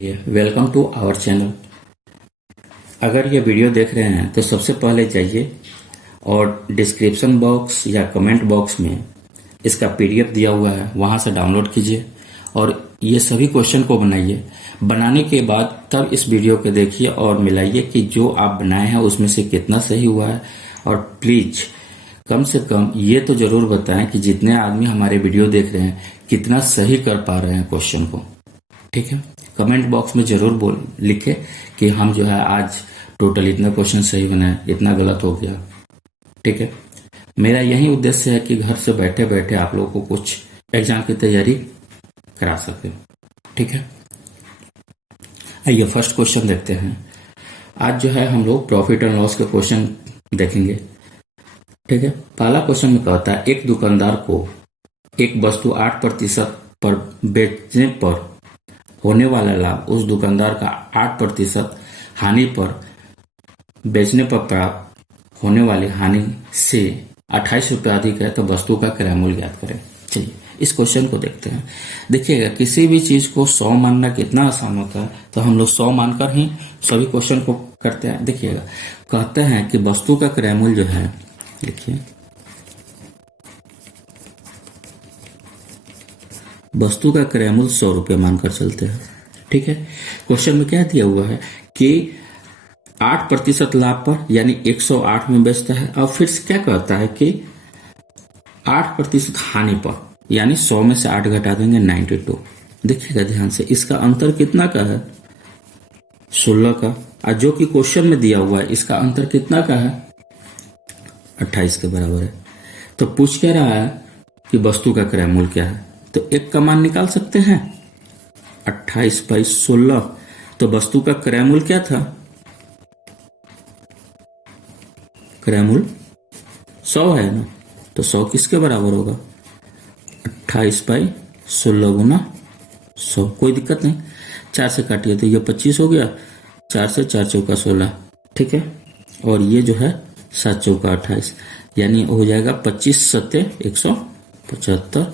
Welcome to our channel. अगर ये video देख रहे हैं तो सबसे पहले जाइए और डिस्क्रिप्शन बॉक्स या कमेंट बॉक्स में इसका पीडीएफ दिया हुआ है, वहां से डाउनलोड कीजिए और ये सभी क्वेश्चन को बनाइए। बनाने के बाद तब इस वीडियो को देखिए और मिलाइए कि जो आप बनाए हैं उसमें से कितना सही हुआ है। और प्लीज कम से कम ये तो जरूर बताएं कि जितने आदमी हमारे वीडियो देख रहे हैं कितना सही कर पा रहे हैं क्वेश्चन को। ठीक है, कमेंट बॉक्स में जरूर लिखे कि हम जो है आज टोटल इतना क्वेश्चन सही बनाए, इतना गलत हो गया। ठीक है, मेरा यही उद्देश्य है कि घर से बैठे बैठे आप लोगों को कुछ एग्जाम की तैयारी करा सके। ठीक है, आइए फर्स्ट क्वेश्चन देखते हैं। आज जो है हम लोग प्रॉफिट एंड लॉस के क्वेश्चन देखेंगे। ठीक है, पहला क्वेश्चन में कहता है एक दुकानदार को एक वस्तु 8% पर बेचने पर होने वाला लाभ उस दुकानदार का 8% हानि पर बेचने पर प्राप्त होने वाली हानि से 28 रुपये अधिक है तो वस्तु का क्रय मूल्य ज्ञात करें। चलिए इस क्वेश्चन को देखते हैं। देखिएगा, किसी भी चीज को 100 मानना कितना आसान होता है, तो हम लोग 100 मानकर ही सभी क्वेश्चन को करते हैं। देखिएगा, कहते हैं कि वस्तु का क्रय मूल्य जो है, देखिए वस्तु का क्रय मूल्य 100 रुपये मानकर चलते हैं। ठीक है, क्वेश्चन में क्या दिया हुआ है कि 8% लाभ पर यानी 108 में बेचता है। अब फिर से क्या कहता है कि 8% हानि पर यानी 100 में से 8 घटा देंगे 92। देखिएगा ध्यान से, इसका अंतर कितना का है? 16 का। और जो कि क्वेश्चन में दिया हुआ है इसका अंतर कितना का है? 28 के बराबर है। तो पूछ क्या रहा है कि वस्तु का क्रय मूल्य क्या है, तो एक का मान निकाल सकते हैं 28/16। तो वस्तु का क्रय मूल्य क्या था? क्रय मूल्य 100 है ना, तो 100 किसके बराबर होगा? 28/16 गुना 100। कोई दिक्कत नहीं, 4 से काटिए तो ये 25 हो गया, 4 से 4 चौका 16। ठीक है, और ये जो है 7 चौका 28, यानी हो जाएगा 25 सत्ते 175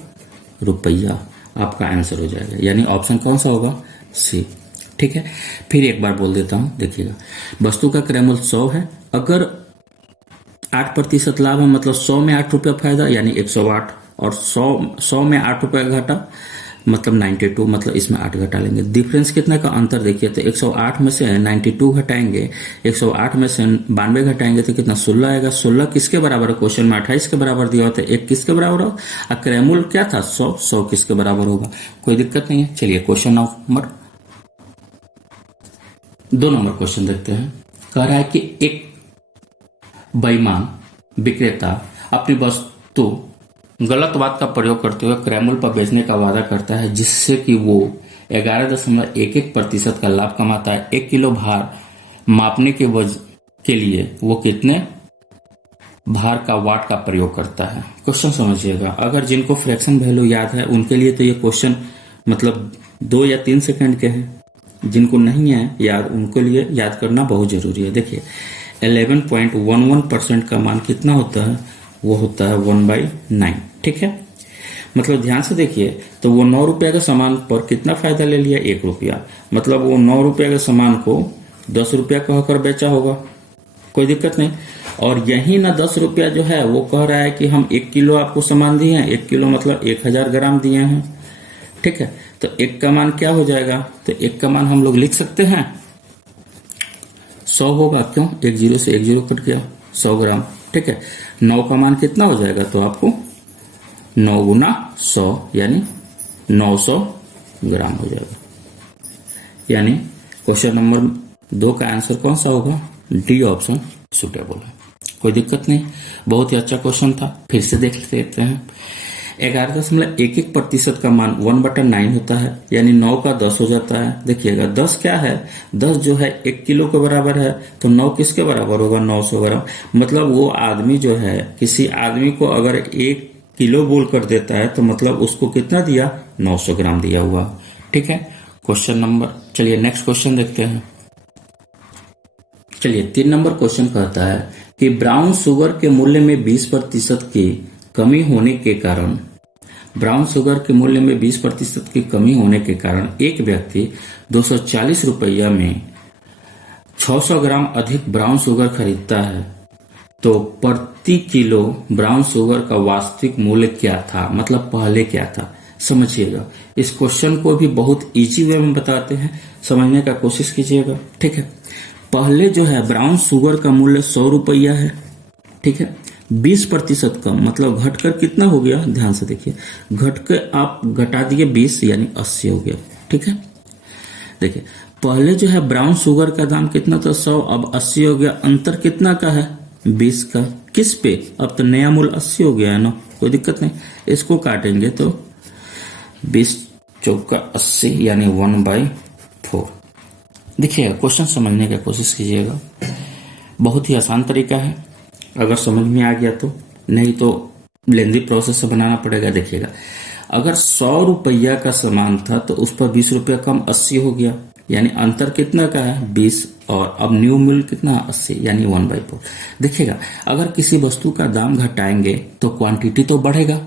रुपया। आपका आंसर हो जाएगा, यानी ऑप्शन कौन सा होगा? सी। ठीक है, फिर एक बार बोल देता हूं। देखिएगा, वस्तु का क्रय मूल्य 100 है, अगर 8% लाभ है मतलब 100 में 8 रुपया फायदा यानी 108, और 100 में 8 रुपया घटा मतलब 92, मतलब इसमें 8 घटा लेंगे। डिफरेंस कितना का अंतर देखिए, तो 108 में से 92 घटाएंगे, 108 में से 92 घटाएंगे तो कितना? 16 आएगा। 16 किसके बराबर है? क्वेश्चन में 28 के बराबर दिया होता है, एक किसके बराबर होगा? और क्रय मूल्य क्या था? 100 किसके बराबर होगा? कोई दिक्कत नहीं है। चलिए क्वेश्चन नंबर 2 नंबर क्वेश्चन देखते हैं। कह रहा है कि एक बेईमान विक्रेता अपनी वस्तु गलत बात का प्रयोग करते हुए क्रय मूल्य पर बेचने का वादा करता है, जिससे कि वो 11.11% का लाभ कमाता है। 1 किलो भार मापने के लिए वो कितने भार का वाट का प्रयोग करता है? क्वेश्चन समझिएगा, अगर जिनको फ्रैक्शन वैल्यू याद है उनके लिए तो ये क्वेश्चन मतलब 2 या 3 सेकंड के हैं, जिनको नहीं है याद उनके लिए याद करना बहुत जरूरी है। देखिए 11.11% का मान कितना होता है? वो होता है 1/9। ठीक है, मतलब ध्यान से देखिए, तो वो 9 रुपया के सामान पर कितना फायदा ले लिया? 1 रुपया। मतलब वो 9 रुपया के सामान को 10 रुपया कहकर बेचा होगा। कोई दिक्कत नहीं। और यही ना 10 रुपया जो है वो कह रहा है कि हम 1 किलो आपको सामान दिए हैं, 1 किलो मतलब 1000 ग्राम दिए हैं। ठीक है, तो 1 का मान क्या हो जाएगा? तो 1 का मान हम लोग लिख सकते हैं 100 होगा। क्यों? 1 0 से 1 0 कट गया, 100 ग्राम। ठीक है, 9 का मान कितना हो जाएगा? तो आपको 9 गुना 100 यानी 900 ग्राम हो जाएगा। यानी क्वेश्चन नंबर 2 का आंसर कौन सा होगा? डी ऑप्शन सुटेबल है। कोई दिक्कत नहीं, बहुत ही अच्छा क्वेश्चन था। फिर से देख लेते हैं। 11.11% का मान 1/9 होता है, यानी 9 का 10 हो जाता है। देखिएगा 10 क्या है? 10 जो है 1 किलो के बराबर है, तो 9 किसके बराबर होगा? 900 ग्राम। मतलब वो आदमी जो है, किसी आदमी को अगर 1 किलो बोल कर देता है तो मतलब उसको कितना दिया? 900 ग्राम दिया हुआ। ठीक है, क्वेश्चन नंबर, चलिए नेक्स्ट क्वेश्चन देखते हैं। चलिए 3 नंबर क्वेश्चन कहता है कि ब्राउन शुगर के मूल्य में 20% की कमी होने के कारण ब्राउन शुगर के मूल्य में 20% की कमी होने के कारण एक व्यक्ति 240 रुपया में 600 ग्राम अधिक ब्राउन शुगर खरीदता है, तो प्रति किलो ब्राउन शुगर का वास्तविक मूल्य क्या था, मतलब पहले क्या था। समझिएगा, इस क्वेश्चन को भी बहुत इजी वे में बताते हैं, समझने का कोशिश कीजिएगा। ठीक है, पहले जो है ब्राउन शुगर का मूल्य 100 रुपया है। ठीक है, 20% कम, मतलब घटकर कितना हो गया, ध्यान से देखिए, घटकर आप घटा दिए 20 यानी 80 हो गया। ठीक है, देखिए पहले जो है ब्राउन शुगर का दाम कितना था, 100, अब 80 हो गया। अंतर कितना का है, 20 का। किस पे, अब तो नया मूल्य 80 हो गया है ना, कोई दिक्कत नहीं। इसको काटेंगे तो 20 चौका 80 यानी 1/4। देखिए क्वेश्चन समझने की कोशिश कीजिएगा, बहुत ही आसान तरीका है, अगर समझ में आ गया तो, नहीं तो लेंदी प्रोसेस से बनाना पड़ेगा। देखिएगा, अगर 100 रुपया का सामान था तो उस पर 20 रुपया कम 80 हो गया, यानी अंतर कितना का है, 20, और अब न्यू मूल्य कितना, 80 यानी 1/4। देखिएगा, अगर किसी वस्तु का दाम घटाएंगे तो क्वांटिटी तो बढ़ेगा,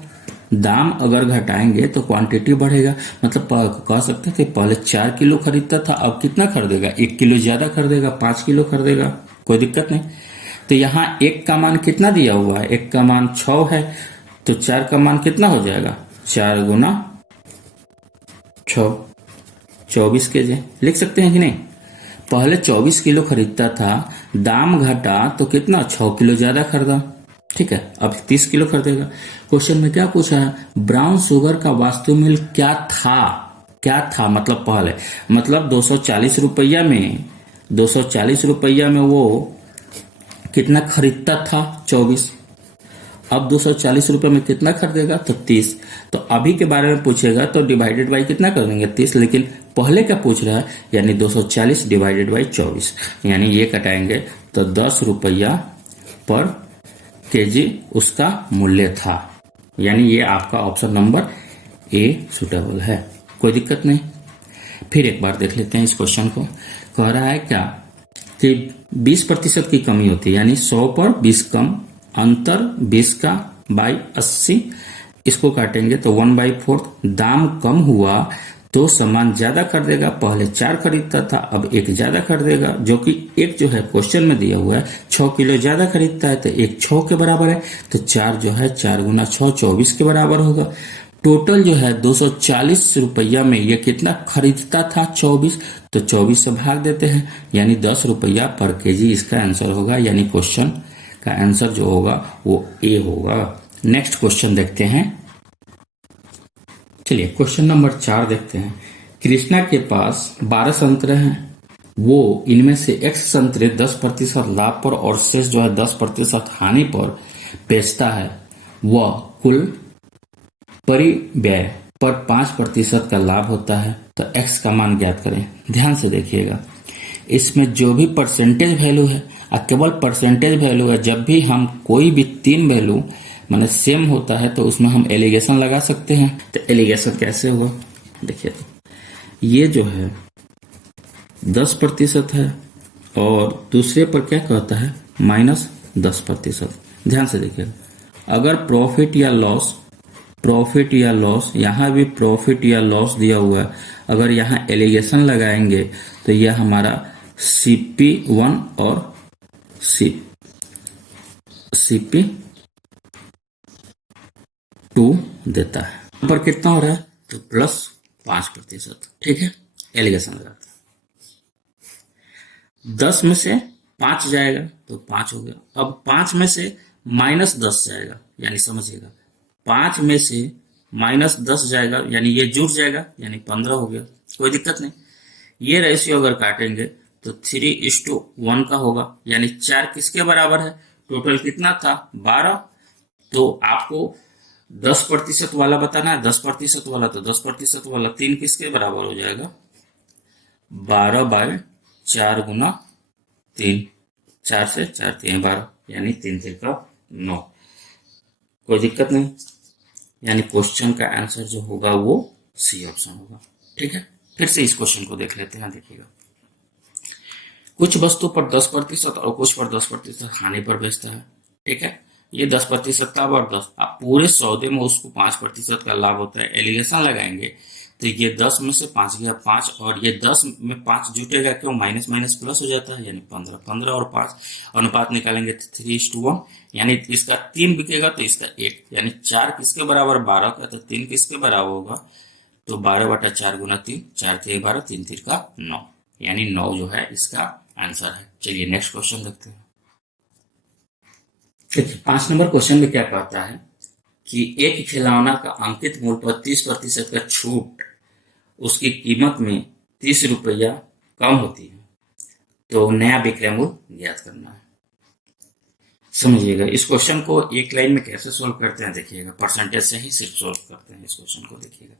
दाम अगर घटाएंगे तो क्वांटिटी बढ़ेगा। मतलब कह सकते थे पहले 4 किलो खरीदता था, अब कितना खरीदेगा, 1 किलो ज्यादा खरीदेगा, 5 किलो खरीदेगा, कोई दिक्कत नहीं। तो यहाँ 1 का मान कितना दिया हुआ है, 1 का मान 6 है, तो 4 का मान कितना हो जाएगा, 4 गुना 6, 24 केजी लिख सकते हैं कि नहीं। पहले 24 किलो खरीदता था, दाम घटा तो कितना, 6 किलो ज्यादा खरीदा। ठीक है, अब 30 किलो खरीदेगा। क्वेश्चन में क्या पूछा है, ब्राउन शुगर का वास्तविक मूल्य क्या था, क्या था मतलब पहले, मतलब 240 रुपया में, 240 रुपया में वो कितना खरीदता था, 24। अब 240 रुपए में कितना खरीदेगा, तो 30। तो अभी के बारे में पूछेगा तो डिवाइडेड बाई कितना कर देंगे, 30, लेकिन पहले क्या पूछ रहा है, यानी 240 डिवाइडेड बाई 24, यानी ये कटाएंगे तो 10 रुपया पर केजी उसका मूल्य था, यानी ये आपका ऑप्शन नंबर ए सुटेबल है, कोई दिक्कत नहीं। फिर एक बार देख लेते हैं इस क्वेश्चन को। कह रहा है क्या कि 20% की कमी होती है, यानी 100 पर 20 कम, अंतर 20 का बाई 80, इसको काटेंगे तो 1/4। दाम कम हुआ तो सामान ज्यादा खरीदेगा, पहले 4 खरीदता था अब 1 ज्यादा खरीदेगा, जो कि एक जो है क्वेश्चन में दिया हुआ है 6 किलो ज्यादा खरीदता है तो 1 6 के बराबर है, तो 4 जो है 4 गुना 6 24 के बराबर होगा। टोटल जो है 240 रुपया में ये कितना खरीदता था, 24, तो 24 से भाग देते हैं, यानी 10 रुपया पर केजी इसका आंसर होगा, यानी क्वेश्चन का आंसर जो होगा वो ए होगा। नेक्स्ट क्वेश्चन देखते हैं, चलिए क्वेश्चन नंबर 4 देखते हैं। कृष्णा के पास 12 संतरे हैं, वो इनमें से x संतरे 10% लाभ पर और शेष जो है 10% हानि पर बेचता है, वह कुल परिव्यय पर 5% का लाभ होता है, तो x का मान ज्ञात करें। ध्यान से देखिएगा, इसमें जो भी परसेंटेज वैल्यू है, केवल परसेंटेज वैल्यू है, जब भी हम कोई भी 3 वैल्यू माने सेम होता है तो उसमें हम एलिगेशन लगा सकते हैं। तो एलिगेशन कैसे होगा, देखिए ये जो है 10% है और दूसरे पर क्या कहता है, -10%। ध्यान से देखिए, अगर प्रॉफिट या लॉस, यहाँ भी प्रॉफिट या लॉस दिया हुआ है, अगर यहाँ एलिगेशन लगाएंगे तो यह हमारा CP1 और CP2 देता है। यहाँ पर कितना हो रहा है, तो +5%। ठीक है, एलिगेशन लगाते हैं, 10 में से 5 जाएगा तो 5 हो गया। अब 5 में से -10 जाएगा, यानी समझिएगा 5 में से -10 जाएगा, यानी ये जुड़ जाएगा, यानी 15 हो गया, कोई दिक्कत नहीं। ये रेशियो अगर काटेंगे तो 3:1 का होगा, यानी 4 किसके बराबर है, टोटल कितना था 12, तो आपको 10% वाला बताना है, 10% वाला, तो 10% वाला 3 किसके बराबर हो जाएगा, 12/4 गुना 3, 4 से 4 3 12, यानी 3 3 का 9, कोई दिक्कत नहीं, यानी क्वेश्चन का आंसर जो होगा वो सी ऑप्शन होगा। ठीक है, फिर से इस क्वेश्चन को देख लेते हैं। देखिएगा, कुछ वस्तु पर 10% और कुछ पर 10% हानि पर बेचता है। ठीक है, ये 10% का और 10, आप पूरे सौदे में उसको 5% का लाभ होता है, एलिगेशन लगाएंगे तो ये 10 में से 5 गया 5, और ये 10 में 5 जुटेगा क्यों, माइनस माइनस प्लस हो जाता है, यानी 15, 15 और 5 अनुपात निकालेंगे तो 3:1, यानी इसका 3 बिकेगा तो इसका 1, यानी 4 किसके बराबर, 12 का, तो 3 किसके बराबर होगा, तो 12/4 गुना 3, 4 3 12, 3 3 का 9, यानी 9 जो है इसका आंसर है। चलिए नेक्स्ट क्वेश्चन देखते हैं। देखिए 5 नंबर क्वेश्चन में क्या कहता है कि एक खिलौना का अंकित मूल्य पर 30% का छूट उसकी कीमत में 30 रुपया कम होती है, तो नया विक्रय मूल्य ज्ञात करना है। समझिएगा इस क्वेश्चन को एक लाइन में कैसे सोल्व करते हैं, देखिएगा परसेंटेज से ही सिर्फ सोल्व करते हैं इस क्वेश्चन को। देखिएगा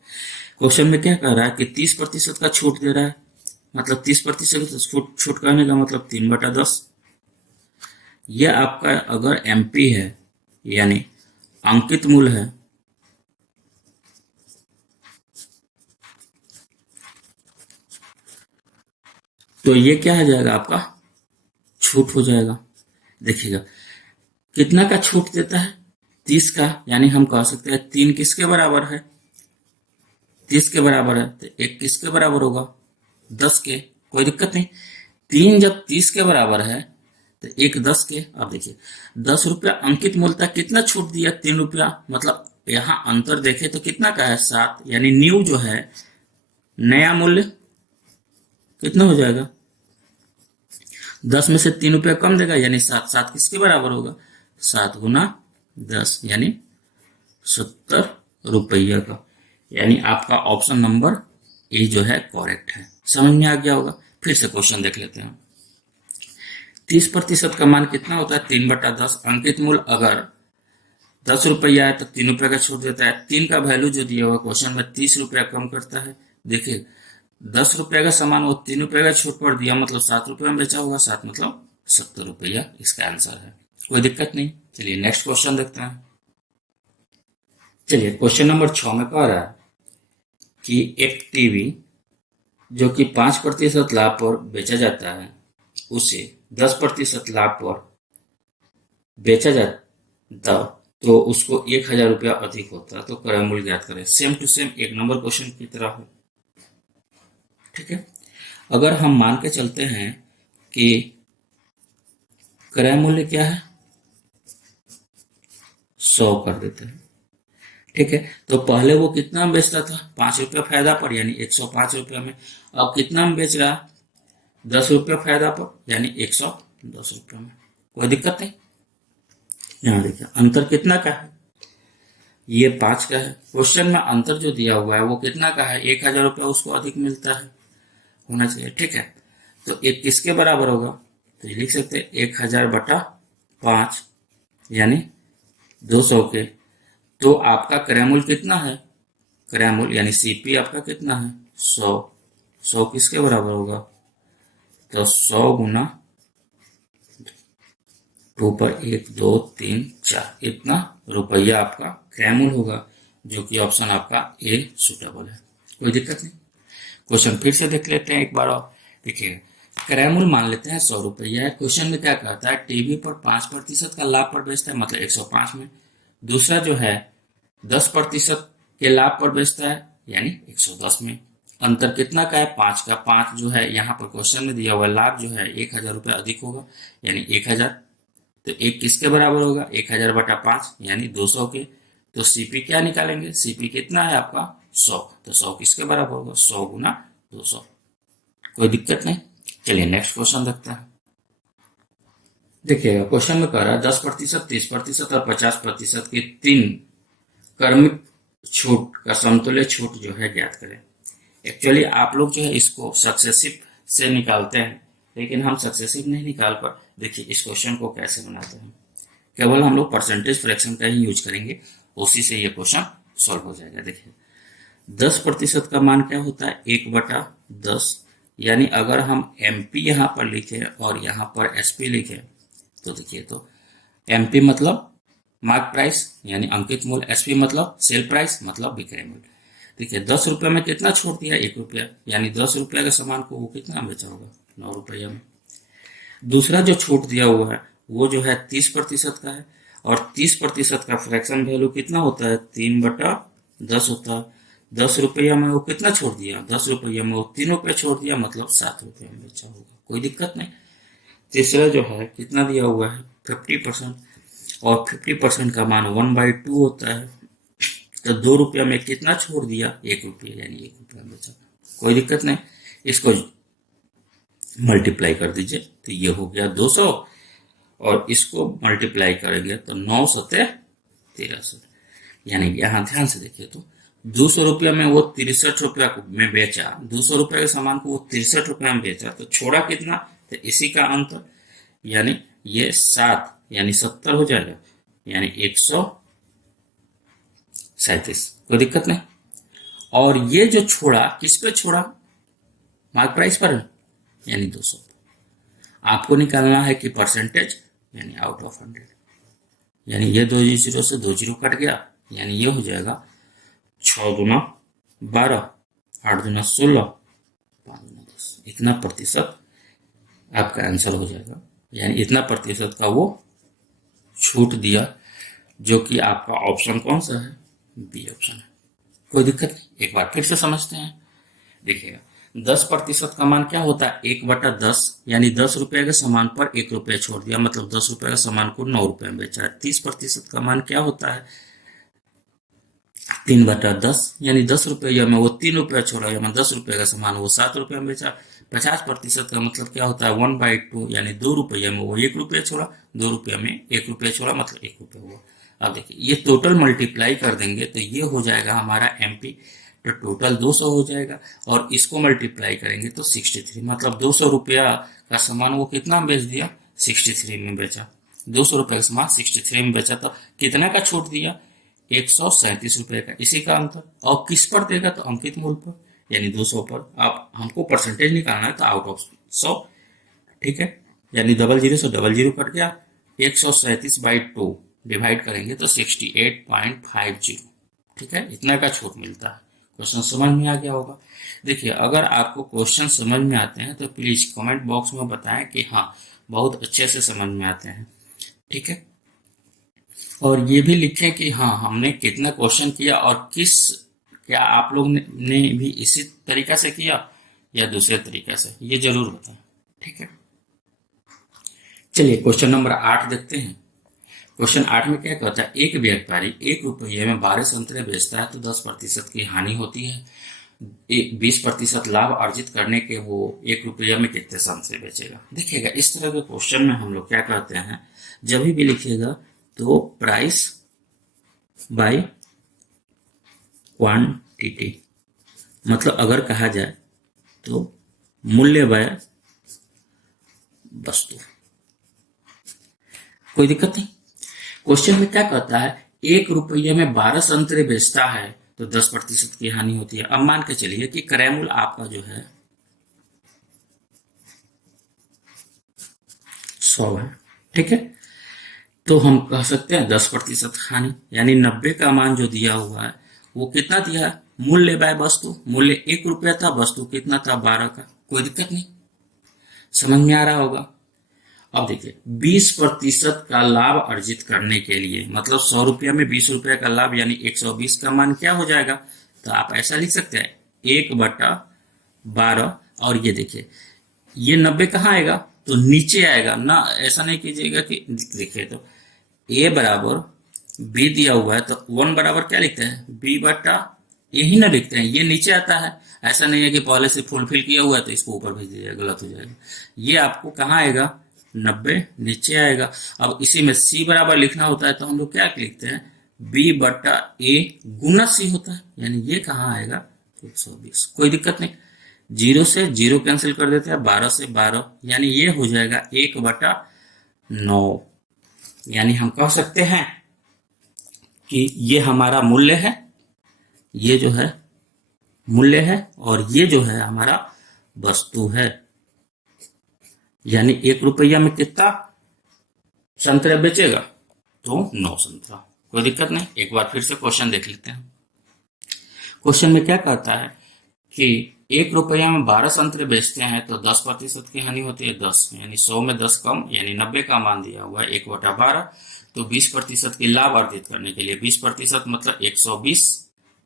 क्वेश्चन में क्या कह रहा है कि 30% का छूट दे रहा है, मतलब 30% छूट करने का मतलब 3/10। यह आपका अगर एमपी है यानी अंकित मूल्य है, तो ये क्या हो जाएगा, आपका छूट हो जाएगा। देखिएगा कितना का छूट देता है, 30 का, यानी हम कह सकते हैं 3 किसके बराबर है, 30 के बराबर है, तो 1 किसके बराबर होगा, 10 के। कोई दिक्कत नहीं, 3 जब 30 के बराबर है तो 1 10 के। अब देखिए 10 रुपया अंकित मूल्य था, कितना छूट दिया, 3 रुपया, मतलब यहाँ अंतर देखे तो कितना का है, 7, यानी न्यू जो है नया मूल्य कितना हो जाएगा, 10 में से 3 रुपया कम देगा, यानी 7, 7 किसके बराबर होगा, 7 गुना 10, यानी 70 रुपया का। यानी आपका ऑप्शन नंबर ए जो है करेक्ट है। समझ में आ गया होगा। फिर से क्वेश्चन देख लेते हैं। 30% का मान कितना होता है, 3/10। अंकित मूल्य अगर 10 रुपया है तो 3 रुपये का छूट देता है। 3 का वैल्यू जो दिया हुआ क्वेश्चन में 30 रुपया कम करता है। देखिए 10 रुपये का सामान वो 3 रुपये का छूट पर दिया, मतलब 7 रुपये में बेचा होगा, 7 मतलब 70 रुपया इसका आंसर है। कोई दिक्कत नहीं। चलिए नेक्स्ट क्वेश्चन देखते हैं। चलिए क्वेश्चन नंबर 6 में कह रहा है कि एक टीवी जो कि 5% लाभ पर बेचा जाता है उसे 10% लाभ पर बेचा जाता तो उसको 1000 रुपया अधिक होता, तो क्रय मूल्य ज्ञात करें। सेम टू सेम एक नंबर क्वेश्चन की तरह है, ठीक है। अगर हम मान के चलते हैं कि क्रय मूल्य क्या है, 100 कर देते हैं, ठीक है। तो पहले वो कितना में बेचता था, 5 रुपया फायदा पर, यानी 105 रुपया में। अब कितना में बेच रहा, 10 रुपया फायदा पर, यानी 110 रुपया में। कोई दिक्कत नहीं। यहाँ देखिए अंतर कितना का है, ये 5 का है। क्वेश्चन में अंतर जो दिया हुआ है वो कितना का है, 1000 रुपया उसको अधिक मिलता है, होना चाहिए, ठीक है। तो एक किसके बराबर होगा, तो ये लिख सकते हैं 1000/5, यानी 200 के। तो आपका क्रय मूल्य कितना है, क्रय मूल्य यानी सीपी आपका कितना है, 100। 100 किसके बराबर होगा, तो 100 गुना 2 पर 1 2 3 4, इतना रुपया आपका क्रय मूल्य होगा, जो कि ऑप्शन आपका ए सुटेबल है। कोई दिक्कत नहीं। क्वेश्चन फिर से देख लेते हैं एक बार और। देखिए क्रय मूल्य मान लेते हैं 100 रुपया है। क्वेश्चन में क्या कहता है, टीवी पर 5% का लाभ पर बेचता है, मतलब 105 में। दूसरा जो है 10% के लाभ पर बेचता है, यानी 110 में। अंतर कितना का है, 5 का। 5 जो है यहाँ पर क्वेश्चन में दिया हुआ लाभ जो है 1000 रुपया अधिक होगा, यानी 1000। तो एक किसके बराबर होगा, 1000/5, यानी 200 के। तो सीपी क्या निकालेंगे, सीपी कितना है आपका 100, तो 100 किसके बराबर होगा, 100 गुना 200। कोई दिक्कत नहीं। चलिए नेक्स्ट क्वेश्चन देखते हैं। देखिएगा क्वेश्चन में कह रहा है 10%, 30% और 50% की 3 क्रमिक छूट का समतुल्य छूट जो है ज्ञात करें। एक्चुअली आप लोग जो है इसको सक्सेसिव से निकालते हैं, लेकिन हम सक्सेसिव नहीं निकाल पर। देखिए इस क्वेश्चन को कैसे बनाते हैं, केवल हम लोग परसेंटेज फ्रैक्शन का ही यूज करेंगे, उसी से ये क्वेश्चन सॉल्व हो जाएगा। देखिए 10% का मान क्या होता है, 1/10, यानी अगर हम एमपी यहाँ पर लिखे और यहाँ पर एसपी लिखे, तो देखिए तो एमपी मतलब मार्क प्राइस यानी अंकित मूल्य, एसपी मतलब सेल प्राइस मतलब विक्रय मूल्य। देखिए 10 रुपये में कितना छूट दिया, 1 रुपया, यानी 10 रुपया के सामान को वो कितना बेचा होगा, 9 रुपया में। दूसरा जो छूट दिया हुआ है वो जो है 30% का है, और 30% का फ्रैक्शन वैल्यू कितना होता है, 3/10 होता है। 10 रुपया में वो कितना छोड़ दिया, 10 रुपया में वो 3 रुपये छोड़ दिया, मतलब 7 रुपये में बेचा होगा, कोई दिक्कत नहीं। तीसरा जो है कितना दिया हुआ है, 50%, और 50% का मान 1/2 होता है, तो 2 रुपया में कितना छोड़ दिया, 1 रुपया, यानी 1 रुपया में बेचा, कोई दिक्कत नहीं। इसको मल्टीप्लाई कर दीजिए तो ये हो गया 200, और इसको मल्टीप्लाई करेंगे तो 9 सत्ते 1300, यानी यहां ध्यान से देखिए तो 200 रुपया में वो 63 रुपया में बेचा, 200 रुपया के सामान को वो 63 रुपया में बेचा, तो छोड़ा कितना, तो इसी का अंतर, यानी ये 7 यानी 70 हो जाएगा, यानी 137, कोई दिक्कत नहीं। और ये जो छोड़ा किस पे छोड़ा, मार्क प्राइस पर, यानी 200। आपको निकालना है कि परसेंटेज, यानी आउट ऑफ 100, यानी ये 2 जीरो से 2 जीरो कट गया, यानी ये हो जाएगा 6 दूना 12, 8 दूना 16, 5 दूना 10, इतना प्रतिशत आपका आंसर हो जाएगा, यानी इतना प्रतिशत का वो छूट दिया, जो कि आपका ऑप्शन कौन सा है, बी ऑप्शन है, कोई दिक्कत नहीं। एक बार फिर से समझते हैं, देखिएगा 10% का मान क्या होता है, 1/10, यानी 10 रुपए के सामान पर 1 रुपया छोड़ दिया, मतलब 10 रुपए का सामान को 9 रुपए में बेचा है। 30% का मान क्या होता है, 3/10, यानी 10 रुपया में वो 3 रुपया छोड़ा, यानी 10 रुपये का सामान वो 7 रुपये में बेचा। 50% का मतलब क्या होता है, 1/2, यानी 2 रुपये में वो 1 रुपया छोड़ा, 2 रुपये में 1 रुपया छोड़ा, मतलब 1 रुपया हुआ। अब देखिए ये टोटल मल्टीप्लाई कर देंगे तो ये हो जाएगा हमारा MP, तो टोटल 200 हो जाएगा, और इसको मल्टीप्लाई करेंगे तो 63, मतलब 200 रुपया का सामान वो कितना बेच दिया, 63 में बेचा, 200 रुपये का सामान 63 में बेचा, तो कितना का छूट दिया, 137 रुपये का, इसी का अंतर। और किस पर देगा, तो अंकित मूल्य पर, यानी 200 पर। आप हमको परसेंटेज निकालना है तो आउट ऑफ 100, ठीक है, यानी 00 से 00 कट गया, 137/2 डिवाइड करेंगे तो 68.50, ठीक है, इतना का छूट मिलता है। क्वेश्चन समझ में आ गया होगा। देखिए अगर आपको क्वेश्चन समझ में आते हैं तो प्लीज कमेंट बॉक्स में बताएं कि हाँ बहुत अच्छे से समझ में आते हैं, ठीक है, और ये भी लिखें कि हाँ हमने कितना क्वेश्चन किया, और क्या आप लोग ने भी इसी तरीका से किया या दूसरे तरीका से, ये जरूर बताएं, ठीक है। चलिए क्वेश्चन नंबर 8 देखते हैं। क्वेश्चन 8 में क्या कहता है, एक व्यापारी 1 रुपये में 12 संतरे बेचता है तो 10% की हानि होती है, 20% लाभ अर्जित करने के वो 1 रुपये में कितने संतरे बेचेगा। देखिएगा इस तरह के क्वेश्चन में हम लोग क्या कहते हैं, जब भी लिखिएगा तो प्राइस बाय क्वांटिटी, मतलब अगर कहा जाए तो मूल्य बाय वस्तु, कोई दिक्कत नहीं। क्वेश्चन में क्या कहता है, 1 रुपये में 12 संतरे बेचता है तो 10% की हानि होती है। अब मान के चलिए कि क्रय मूल्य आपका जो है 100 है, ठीक है, तो हम कह सकते हैं 10% हानि, यानी 90 का मान जो दिया हुआ है वो कितना दिया है, मूल्य बाय वस्तु, मूल्य 1 रुपया था, वस्तु कितना था 12 का, कोई दिक्कत नहीं, समझ में आ रहा होगा। अब देखिए 20% का लाभ अर्जित करने के लिए, मतलब 100 रुपया में 20 रुपया का लाभ, यानी 120 का मान क्या हो जाएगा, तो आप ऐसा लिख सकते हैं 1/12, और ये देखिए ये 90 कहाँ आएगा, तो नीचे आएगा ना, ऐसा नहीं कीजिएगा कि देखिए तो A बराबर B दिया हुआ है तो 1 बराबर क्या लिखते हैं, B/, यही ना लिखते हैं, ये नीचे आता है, ऐसा नहीं है कि पहले से फुलफिल किया हुआ है तो इसको ऊपर भेज दीजिएगा, गलत हो जाएगा। ये आपको कहाँ आएगा, 90 नीचे आएगा। अब इसी में C बराबर लिखना होता है तो हम लोग क्या लिखते हैं, B/A गुना C होता है, यानी ये कहाँ आएगा 120, कोई दिक्कत नहीं। 0 से 0 कैंसिल कर देते हैं, 12 से 12, यानी ये हो जाएगा 1/9, यानी हम कह सकते हैं कि ये हमारा मूल्य है, ये जो है मूल्य है, और ये जो है हमारा वस्तु है, यानी 1 रुपया में कितना संतरा बेचेगा, तो 9 संतरा, कोई दिक्कत नहीं। एक बार फिर से क्वेश्चन देख लेते हैं। क्वेश्चन में क्या कहता है कि ₹1 में 12 संतरे बेचते हैं तो 10% की हानि होती है 10, यानी 100 में 10 कम, यानी 90 का मान दिया हुआ है 1/12। तो 20% की लाभ अर्जित करने के लिए 20% मतलब 120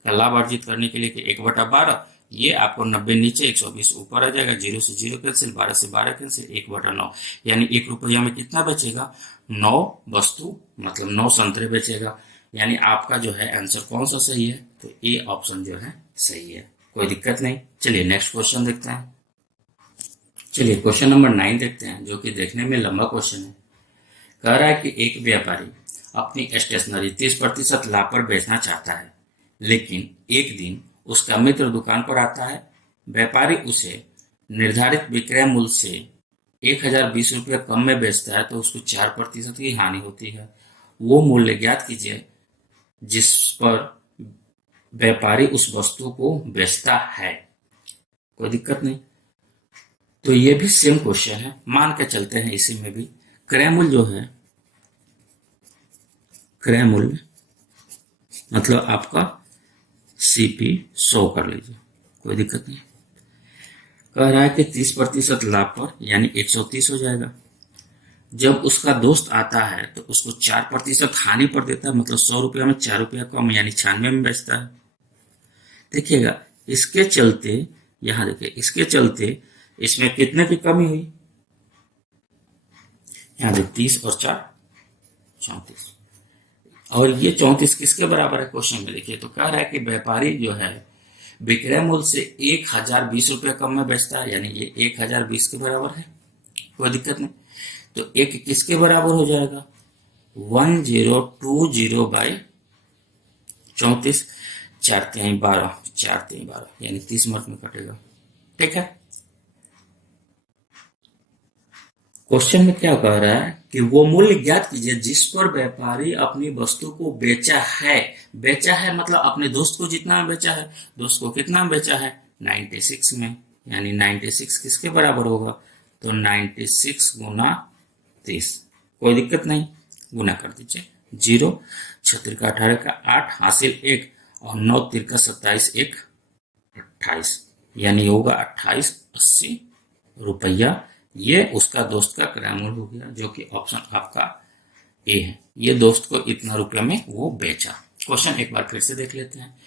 का लाभ अर्जित करने के लिए कि 1/12, ये आपको 90 नीचे 120 ऊपर आ जाएगा, 0 से 0 कैंसिल, 12 से 12 कैंसिल, 1/9, यानी ₹1 में कितना बचेगा? 9 वस्तु मतलब 9 संतरे बेचेगा। यानी आपका जो है आंसर कौन सा सही है? तो ए ऑप्शन जो है सही है, कोई दिक्कत नहीं। चलिए नेक्स्ट क्वेश्चन देखते हैं। चलिए क्वेश्चन नंबर 9 देखते हैं, जो कि देखने में लंबा क्वेश्चन है। कह रहा है कि एक व्यापारी अपनी स्टेशनरी 30% लाभ पर बेचना चाहता है, लेकिन एक दिन उसका मित्र दुकान पर आता है। व्यापारी उसे निर्धारित विक्रय मूल्य से ₹1020 कम में बेचता है तो उसको 4% की हानि होती है। वो मूल्य ज्ञात कीजिए जिस पर व्यापारी उस वस्तु को बेचता है। कोई दिक्कत नहीं। तो ये भी सेम क्वेश्चन है, मान के चलते हैं इसी में भी क्रय मूल्य जो है, क्रय मूल्य मतलब आपका CP 100 कर लीजिए, कोई दिक्कत नहीं। कह रहा है कि 30% लाभ पर यानी 130 हो जाएगा। जब उसका दोस्त आता है तो उसको 4% हानि पर देता है, मतलब ₹100 में ₹4 कम, यानी 96 में बेचता है। देखिएगा इसके चलते, यहां देखिए इसके चलते इसमें कितने की कमी हुई? यहां देखिए 30 और 4 34, और ये 34 किसके बराबर है क्वेश्चन में? देखिए तो कह रहा है कि व्यापारी जो है विक्रय मूल्य से ₹1020 कम में बेचता है, यानी ये 1020 के बराबर है, कोई दिक्कत नहीं। तो एक किसके बराबर हो जाएगा? 1020 बाई 34, 4×3=12, 4×3=12, यानी 30 मार्क में कटेगा। ठीक है। क्वेश्चन में क्या कह रहा है कि वो मूल्य ज्ञात कीजिए जिस पर व्यापारी अपनी वस्तु को बेचा है। बेचा है मतलब अपने दोस्त को जितना में बेचा है, दोस्त को कितना में बेचा है? 96 में, यानी 96 किसके बराबर होगा? तो 96 गुना 30, कोई दिक्कत नहीं, गुना कर दीजिए। 0 6 का 18 का 8 हासिल 1 और 9 3 का 27 1 28, यानी होगा 2880 रुपया। ये उसका दोस्त का क्रय मूल्य हो गया, जो कि ऑप्शन आपका ए है। ये दोस्त को इतना रुपये में वो बेचा। क्वेश्चन एक बार फिर से देख लेते हैं।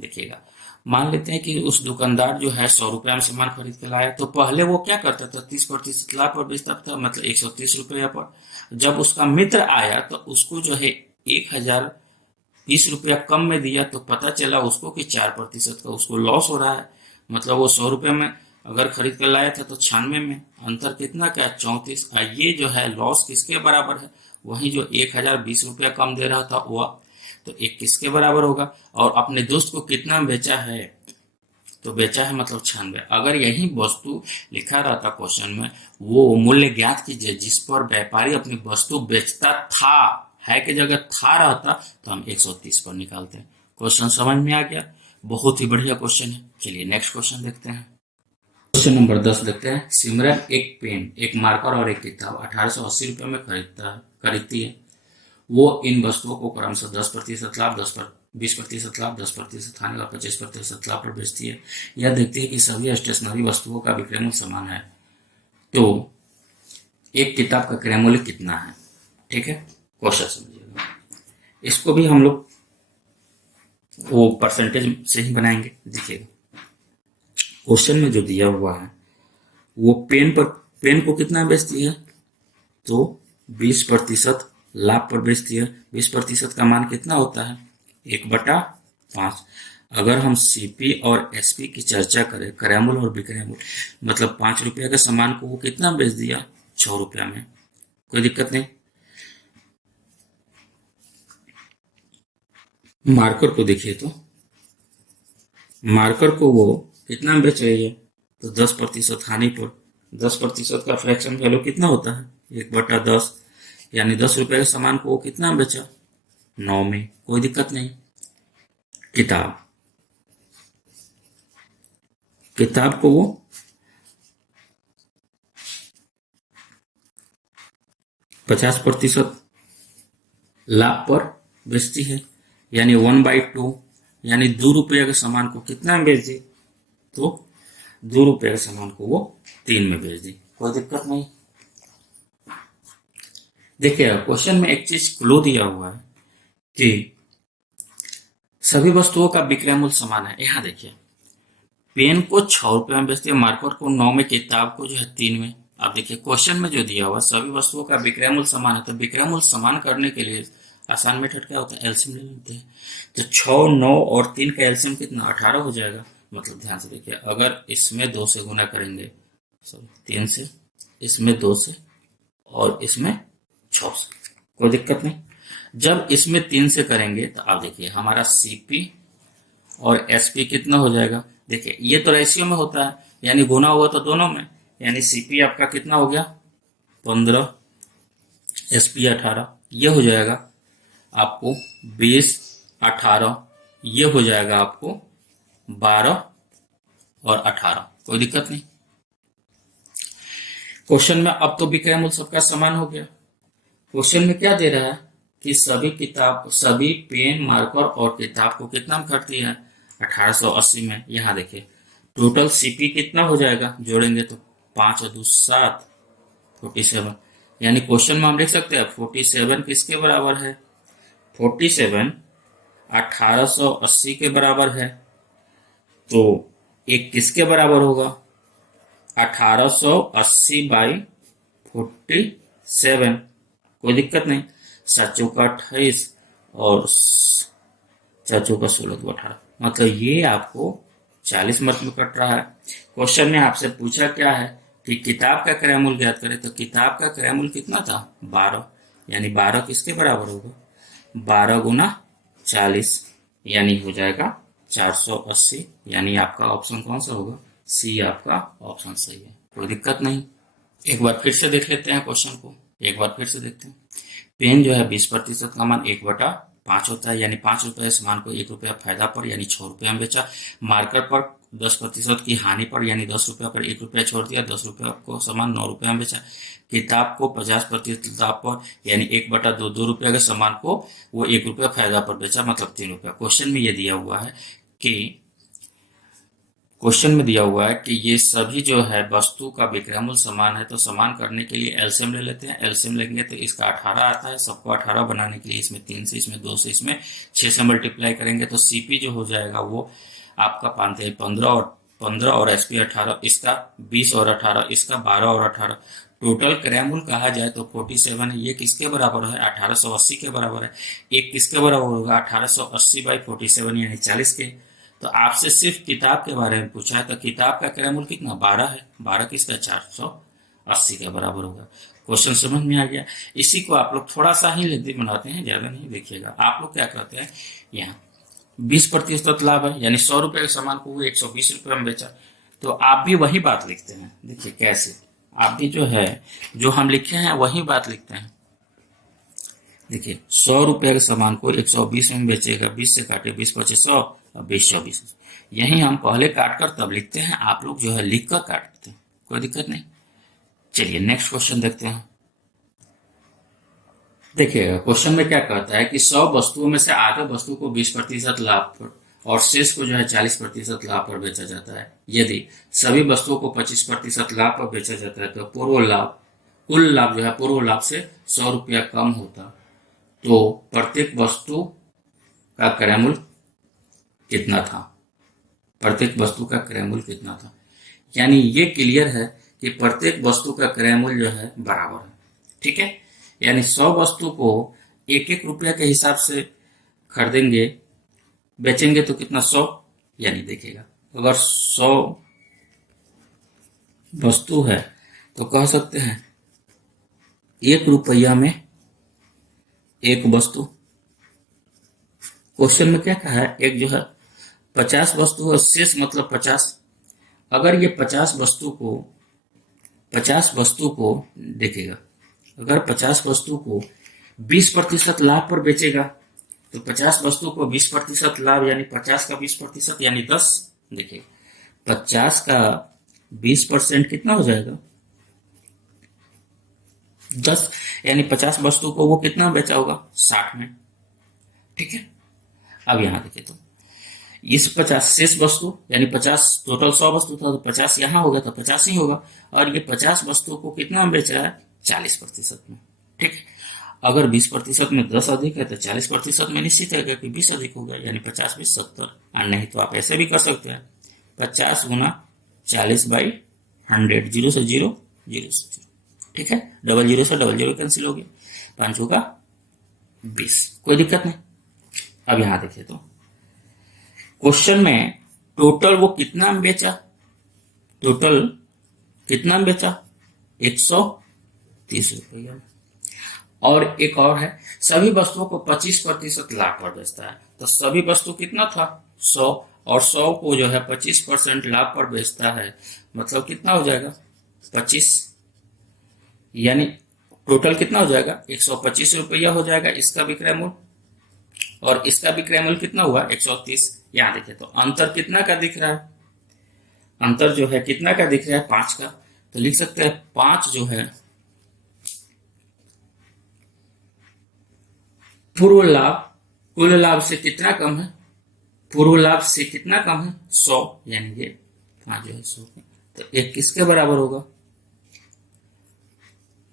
देखिएगा, मान लेते हैं कि उस दुकानदार जो है ₹100 में सामान खरीद के लाया, तो पहले वो क्या करता था? 30% लाभ पर बेचता था, मतलब ₹130 पर। जब उसका मित्र आया तो उसको जो है ₹1020 कम में दिया, तो पता चला उसको कि 4% का उसको लॉस हो रहा है। मतलब वो ₹100 में अगर खरीद कर लाया था तो 96 में, अंतर कितना क्या? 34। ये जो है लॉस किसके बराबर है? वही जो ₹1020 कम दे रहा था वह, तो एक किसके बराबर होगा? और अपने दोस्त को कितना बेचा है? तो बेचा है मतलब 96। अगर यही वस्तु लिखा रहता क्वेश्चन में, वो मूल्य ज्ञात कीजिए जिस पर व्यापारी अपनी वस्तु बेचता था, है की जगह था रहता तो हम 130 पर निकालते हैं। क्वेश्चन समझ में आ गया? बहुत ही बढ़िया क्वेश्चन है। चलिए नेक्स्ट क्वेश्चन देखते हैं। क्वेश्चन नंबर 10 देखते हैं। सिमरन एक पेन, एक मार्कर और एक किताब ₹1880 में खरीदती है। वो इन वस्तुओं को क्रमशः 10% लाभ, 20% लाभ, 10% हानि और 25% लाभ पर बेचती है। यह देखती है कि सभी स्टेशनरी वस्तुओं का विक्रय मूल्य समान है, तो एक किताब का क्रय मूल्य कितना है? ठीक है, क्वेश्चन समझिएगा। इसको भी हम लोग वो परसेंटेज से ही बनाएंगे। देखिएगा क्वेश्चन में जो दिया हुआ है, वो पेन को कितना बेचती है? तो 20% लाभ पर बेचती है। 20% का मान कितना होता है? 1/5। अगर हम CP और SP की चर्चा करें, क्रय मूल्य और विक्रय मूल्य, मतलब ₹5 के सामान को वो कितना बेच दिया? ₹6 में, कोई दिक्कत नहीं। मार्कर को देखिए तो मार्कर को वो कितना बेच रही है? तो 10% हानि पर। 10% का फ्रैक्शन वैल्यू कितना होता है? 1/10, यानी ₹10 के सामान को वो कितना बेचा? 9 में, कोई दिक्कत नहीं। किताब को वो 50% लाभ पर बेचती है, यानी 1/2, यानी ₹2 के सामान को कितना बेच दी? तो ₹2 के सामान को वो 3 में बेच दी, कोई दिक्कत नहीं। देखिए क्वेश्चन में एक चीज क्लू दिया हुआ है कि सभी वस्तुओं का विक्रय मूल्य समान है। यहाँ देखिए पेन को ₹6 में बेचते हैं, मार्कर को 9 में, किताब को जो है 3 में। अब देखिए क्वेश्चन में जो दिया हुआ सभी वस्तुओं का विक्रय मूल्य समान है, तो विक्रय मूल्य समान करने के लिए आसान मेथड क्या होता है, एलसीएम ले लेते हैं। तो 6, 9 और 3 का एलसीएम कितना, 18 हो जाएगा। मतलब ध्यान से देखिए, अगर इसमें 2 से गुना करेंगे, सॉरी 3 से, इसमें 2 से और इसमें 6 से, कोई दिक्कत नहीं। जब इसमें 3 से करेंगे तो आप देखिए हमारा सीपी और एसपी कितना हो जाएगा। देखिए ये तो रेशियो में होता है, यानी गुना हुआ तो दोनों में, यानी सीपी आपका कितना हो गया 15, एसपी 18, ये हो जाएगा आपको 20, 18, ये हो जाएगा आपको 12 और 18, कोई दिक्कत नहीं। क्वेश्चन में अब तो विक्रय मूल्य सबका समान हो गया। क्वेश्चन में क्या दे रहा है कि सभी पेन, मार्कर और किताब को कितना में खरीदती है, 1880 में। यहाँ देखिए टोटल सीपी कितना हो जाएगा, जोड़ेंगे तो 5 और 2 7, 47। यानी क्वेश्चन में हम लिख सकते हैं 47 किसके बराबर है, 47 1880 के बराबर है। तो एक किसके बराबर होगा, 1880 बाई 47, कोई दिक्कत नहीं। 7 का 28 और 4 का 16 तो 18, मतलब ये आपको 40 मार्क में कट रहा है। क्वेश्चन में आपसे पूछा क्या है कि किताब का क्रय मूल्य ज्ञात करें, तो किताब का क्रय मूल्य कितना था 12, यानी 12 किसके बराबर होगा, 12 गुना 40, यानी हो जाएगा 480। यानी आपका ऑप्शन कौन सा होगा, सी आपका ऑप्शन सही है, कोई दिक्कत नहीं। एक बार फिर से देख लेते हैं क्वेश्चन को, एक बार फिर से देखते हैं। पेन जो है 20% का मान 1/5 होता है, यानी ₹5 सामान को ₹1 फायदा पर यानी ₹6 में बेचा। मार्कर पर 10% की हानि पर यानी ₹10 पर ₹1 छोड़ दिया, ₹10 को सामान ₹9 में बेचा। किताब को 50% लाभ पर यानी 1/2 ₹2 के सामान को वो ₹1 फायदा पर बेचा, मतलब ₹3। क्वेश्चन में ये दिया हुआ है कि ये सभी जो है वस्तु का विक्रय मूल्य समान है, तो समान करने के लिए एलसीएम ले लेते हैं। एलसीएम लेंगे तो इसका 18 आता है, सबको 18 बनाने के लिए इसमें 3 से, इसमें 2 से, इसमें 6 से मल्टीप्लाई करेंगे तो सीपी जो हो जाएगा वो आपका 15 और एसपी 18, इसका 20 और 18, इसका 12 और 18। टोटल क्रय मूल्य कहा जाए तो 47 है। ये किसके बराबर है, 1880 के बराबर है। एक किसके बराबर होगा, 1880 बाई 47 यानी 40 के। तो आपसे सिर्फ किताब के बारे में पूछा है, तो किताब का क्रय मूल्य कितना 12 है, 12 किसका 480 के बराबर होगा। क्वेश्चन समझ में आ गया। इसी को आप लोग थोड़ा सा ही लेंदी बनाते हैं, ज्यादा नहीं। देखिएगा आप लोग क्या करते हैं, यहाँ 20% लाभ है, यानी ₹100 के सामान को वो ₹120 में बेचा, तो आप भी वही बात लिखते हैं। देखिए कैसे, आप भी जो है जो हम लिखे हैं वही बात लिखते हैं। देखिए ₹100 के सामान को 120 में बेचेगा, 20 से काटे 20 25 100 और 20 24, यही हम पहले काट कर तब लिखते हैं, आप लोग जो है लिख कर काटते हैं, कोई दिक्कत नहीं। चलिए नेक्स्ट क्वेश्चन देखते हैं। देखिए क्वेश्चन में क्या कहता है कि 100 वस्तुओं में से आधे वस्तु को 20% लाभ पर और शेष को जो है 40% लाभ पर बेचा जाता है। यदि सभी वस्तुओं को 25% लाभ पर बेचा जाता है तो कुल लाभ जो है पूर्व लाभ से ₹100 कम होता, तो प्रत्येक वस्तु का क्रय मूल्य कितना था, प्रत्येक वस्तु का क्रय मूल्य कितना था। यानी ये क्लियर है कि प्रत्येक वस्तु का क्रय मूल्य जो है बराबर है, ठीक है। यानी 100 वस्तु को ₹1 के हिसाब से खरीदेंगे, बेचेंगे तो कितना 100, यानी देखिएगा अगर 100 वस्तु है तो कह सकते हैं ₹1 में एक वस्तु। क्वेश्चन में क्या कहा है, एक जो है 50 वस्तु है, शेष मतलब 50। अगर ये 50 वस्तु को देखिएगा, अगर 50 वस्तु को 20% लाभ पर बेचेगा तो 50 वस्तु को 20% लाभ यानी 50 का 20% यानी 10। देखिए 50 का 20% कितना हो जाएगा 10, यानी 50 वस्तु को वो कितना बेचा होगा 60 में, ठीक है। अब यहां देखिए तो इस 50 शेष वस्तु यानी 50 टोटल 100 वस्तु था तो 50 यहां होगा तो 50 ही होगा, और ये 50 वस्तुओं को कितना में बेच रहा है 40% में। ठीक है, अगर 20% में 10 अधिक है तो 40% में निश्चित है कि 20 अधिक होगा, यानी 50 20 70। और नहीं तो आप ऐसे भी कर सकते हैं 50 गुना 40/100, 0 से 0 0 से 0। ठीक है, डबल जीरो से डबल जीरो कैंसिल हो गया, 5 होगा 20, कोई दिक्कत नहीं। अब यहां देखिए तो क्वेश्चन में टोटल वो कितना में बेचा, टोटल कितना में बेचा 130 रुपया। और एक और है, सभी वस्तुओं को 25% लाभ पर बेचता है। तो सभी वस्तु कितना था 100, और 100 को जो है 25% लाभ पर बेचता है, मतलब कितना हो जाएगा 25, यानी टोटल कितना हो जाएगा 125 रुपया हो जाएगा इसका विक्रय मूल्य, और इसका विक्रय मूल्य कितना हुआ 130। यहां देखिए तो अंतर कितना का दिख रहा है, अंतर जो है कितना का दिख रहा है 5 का। तो लिख सकते हैं 5 जो है पूर्व लाभ कुल लाभ से कितना कम है, पूर्व लाभ से कितना कम है 100, यानी ये 5 जो है 100, तो एक किसके बराबर होगा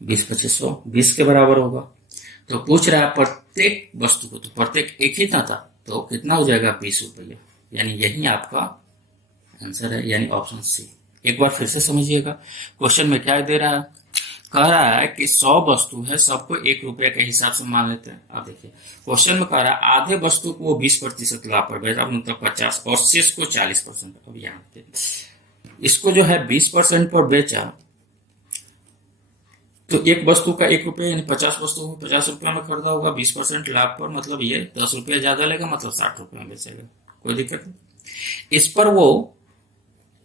20 25 100, 20 के बराबर होगा। तो पूछ रहा है प्रत्येक वस्तु को, तो प्रत्येक एक ही था तो कितना हो जाएगा 20 रुपया, यानी यही आपका आंसर है, यानी ऑप्शन सी। एक बार फिर से समझिएगा क्वेश्चन में क्या दे रहा है, कह रहा है कि 100 वस्तु है, सबको 1 रुपया के हिसाब से मान लेते हैं। अब देखिए क्वेश्चन में कह रहा है आधे वस्तु को वो 20% लाभ पर बेचा, मतलब 50, और शेष को 40%। अब यहाँ इसको जो है 20% पर बेचा, तो एक वस्तु का 1 रुपया, यानी 50 वस्तु को 50 रुपया में खरीदा होगा 20% लाभ पर, मतलब ये 10 रुपया ज्यादा लेगा, मतलब 60 रुपया में बेचेगा, कोई दिक्कत नहीं। इस पर वो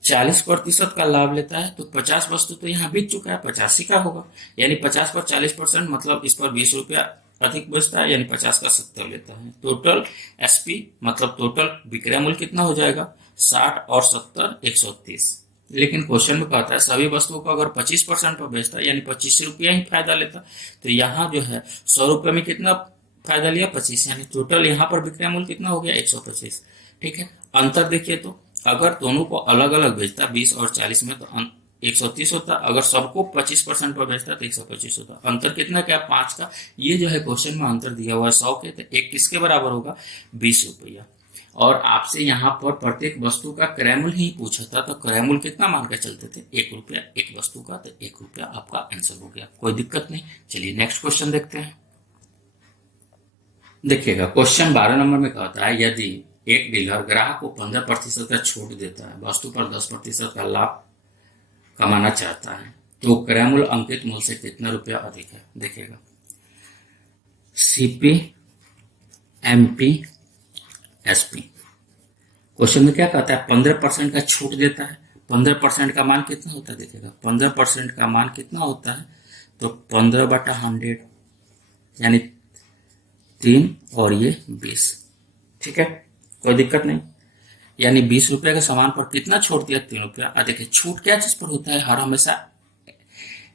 40% का लाभ लेता है, तो 50 वस्तु तो यहाँ बिक चुका है, 85 का होगा, यानी 50 पर 40%, मतलब इस पर 20 रुपया अधिक बचता है, यानी 50 का 70 लेता है। टोटल एसपी मतलब टोटल विक्रय मूल्य कितना हो जाएगा 60 और 70 130। लेकिन क्वेश्चन में कहता है सभी वस्तुओं को अगर 25% पर बेचता है, यानी 25 रुपया ही फायदा लेता, तो यहाँ जो है 100 रुपये में कितना फायदा लिया 25, यानी टोटल यहाँ पर विक्रय मूल्य कितना हो गया 125। ठीक है, अंतर देखिए तो अगर दोनों को अलग अलग बेचता 20 और 40 में तो 130 होता, अगर सबको 25% पर बेचता तो 125 होता। अंतर कितना क्या 5 का। ये जो है क्वेश्चन में अंतर दिया हुआ है 100 के, तो एक किसके बराबर होगा 20 रुपया। और आपसे यहाँ पर प्रत्येक वस्तु का क्रय मूल्य ही पूछा था, तो क्रय मूल्य कितना मान के चलते थे 1 रुपया एक वस्तु का, तो 1 रुपया आपका आंसर हो गया, कोई दिक्कत नहीं। चलिए नेक्स्ट क्वेश्चन देखते हैं। देखिएगा क्वेश्चन 12 नंबर में कहता है यदि एक डीलर ग्राहक को 15% का छूट देता है, वस्तु पर 10% का लाभ कमाना चाहता है, तो क्रय मूल्य अंकित मूल्य से कितना रुपया अधिक है। देखिएगा सीपी एमपी एसपी, क्वेश्चन में क्या कहता है 15% का छूट देता है, 15% का मान कितना होता है, देखिएगा 15% का मान कितना होता है, तो 15/100, यानी 3 और ये 20। ठीक है, कोई दिक्कत नहीं, यानी 20 रुपया के सामान पर कितना छोड़ दिया 3 रुपया। देखिए छूट क्या चीज पर होता है, हर हमेशा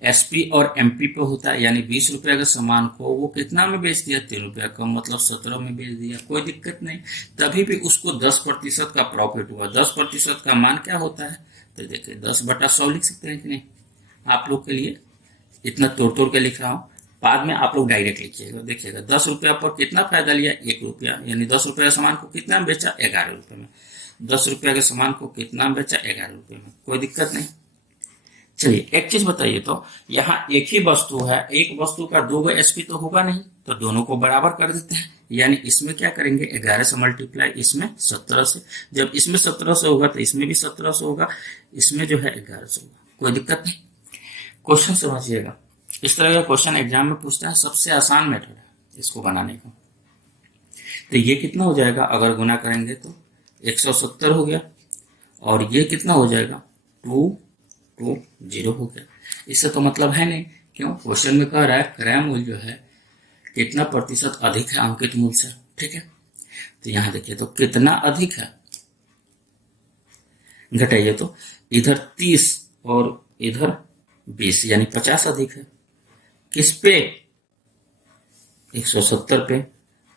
एसपी और एमपी पे होता है, यानी 20 रुपया के सामान को वो कितना में बेच दिया 3 रुपया का, मतलब 17 में बेच दिया, कोई दिक्कत नहीं। तभी भी उसको 10% का प्रॉफिट हुआ। 10% का मान क्या होता है, तो देखिए 10/100 लिख सकते हैं कि नहीं। आप लोग के लिए इतना तोड़ तोड़ के लिख रहा हूँ, बाद में आप लोग डायरेक्ट लिखिएगा। देखिएगा 10 रुपया पर कितना फायदा लिया 1 रुपया, यानी 10 रुपया के सामान को कितना में बेचा 11 रुपये में। 10 रुपया के सामान को कितना में बेचा 11 रुपये में, कोई दिक्कत नहीं। चलिए एक चीज बताइए, तो यहाँ एक ही वस्तु है, एक वस्तु का 2 एसपी तो होगा नहीं, तो दोनों को बराबर कर देते हैं, यानी इसमें क्या करेंगे 11 से मल्टीप्लाई, इसमें 17 से। जब इसमें 17 से होगा तो इसमें भी 17 से होगा, इसमें जो है 11 से होगा, कोई दिक्कत नहीं। क्वेश्चन समझिएगा, इस तरह का क्वेश्चन एग्जाम में पूछता है, सबसे आसान मेथड है इसको बनाने का। तो ये कितना हो जाएगा, अगर गुना करेंगे तो 170 हो गया, और ये कितना हो जाएगा 220 हो गया। इससे तो मतलब है नहीं, क्यों, क्वेश्चन में कह रहा है क्रय मूल्य जो है कितना प्रतिशत अधिक है अंकित मूल्य से। ठीक है, तो यहां देखिए तो कितना अधिक है, घटाइए तो इधर 30 और इधर 20, यानी 50 अधिक है। किस पे 170 पे,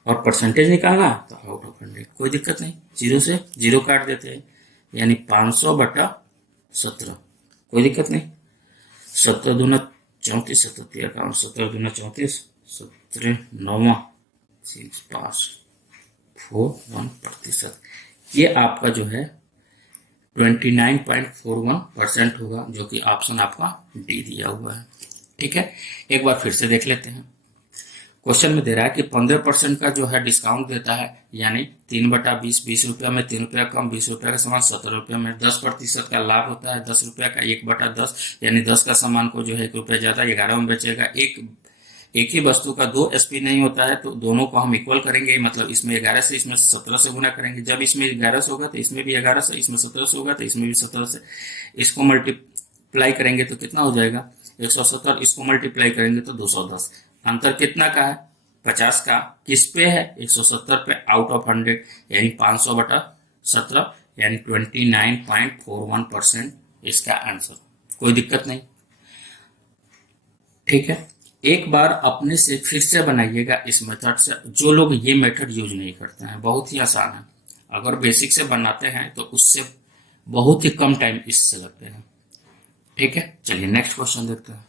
और परसेंटेज निकालना तो आउट ऑफ 100, कोई दिक्कत नहीं, जीरो से जीरो काट देते हैं, यानी 500/17, कोई दिक्कत नहीं। 17 दूना 34, 77 51, 17 दूना 34, 17 9 पास 41%। ये आपका जो है 29.41% होगा, जो कि ऑप्शन आपका डी दिया हुआ है। ठीक है, एक बार फिर से देख लेते हैं। क्वेश्चन में दे रहा है कि 15% का जो है डिस्काउंट देता है, यानी 3/20, 20 रुपया में 3 रुपया कम, 20 रुपया का सामान 17 रुपया में। 10% का लाभ होता है, 10 रुपया का 1/10, यानी 10 का सामान को जो है 1 रुपया ज्यादा 11 में बेचेगा। एक ही वस्तु का 2 एसपी नहीं होता है, तो दोनों को हम इक्वल करेंगे, मतलब इसमें 11 से इसमें 17 से गुना करेंगे। जब इसमें 11 से होगा तो इसमें भी 11 से, इसमें 17 से होगा तो इसमें भी 17 से। इसको मल्टीप्लाई करेंगे तो कितना हो जाएगा 170, इसको मल्टीप्लाई करेंगे तो 210। अंतर कितना का है 50 का, किस पे है 170 पे, आउट ऑफ 100, यानी 500/17, यानी 29.41% इसका आंसर, कोई दिक्कत नहीं। ठीक है, एक बार अपने से फिर से बनाइएगा इस मेथड से। जो लोग ये मेथड यूज नहीं करते हैं, बहुत ही आसान है, अगर बेसिक से बनाते हैं तो उससे बहुत ही कम टाइम इससे लगते हैं। ठीक है, चलिए नेक्स्ट क्वेश्चन देखते हैं।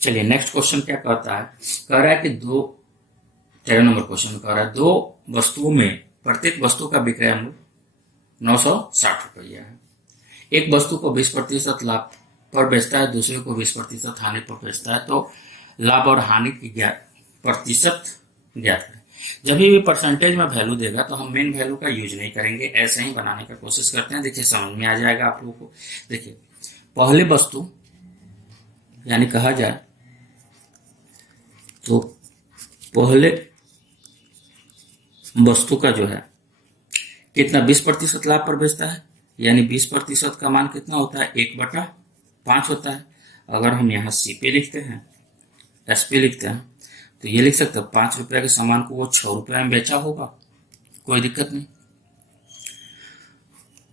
चलिए नेक्स्ट क्वेश्चन क्या कहता है, कह रहा है कि 13 नंबर क्वेश्चन कह रहा है, दो वस्तुओं में प्रत्येक वस्तु का विक्रय मूल्य 960 रुपया है। एक वस्तु को 20% लाभ पर बेचता है, दूसरे को 20% हानि पर बेचता है, तो लाभ और हानि की प्रतिशत ज्ञात करें। जब भी परसेंटेज में वैल्यू देगा तो हम मेन वैल्यू का यूज नहीं करेंगे, ऐसे ही बनाने का कोशिश करते हैं। देखिए समझ में आ जाएगा आप लोगों को। देखिए पहले वस्तु यानी कहा जाए तो पहले वस्तु का जो है कितना 20% लाभ पर बेचता है, यानी 20% का मान कितना होता है 1/5 होता है। अगर हम यहाँ सीपी लिखते हैं, एसपी लिखते हैं, तो ये लिख सकते हैं 5 रुपया के सामान को वो 6 रुपया में बेचा होगा, कोई दिक्कत नहीं।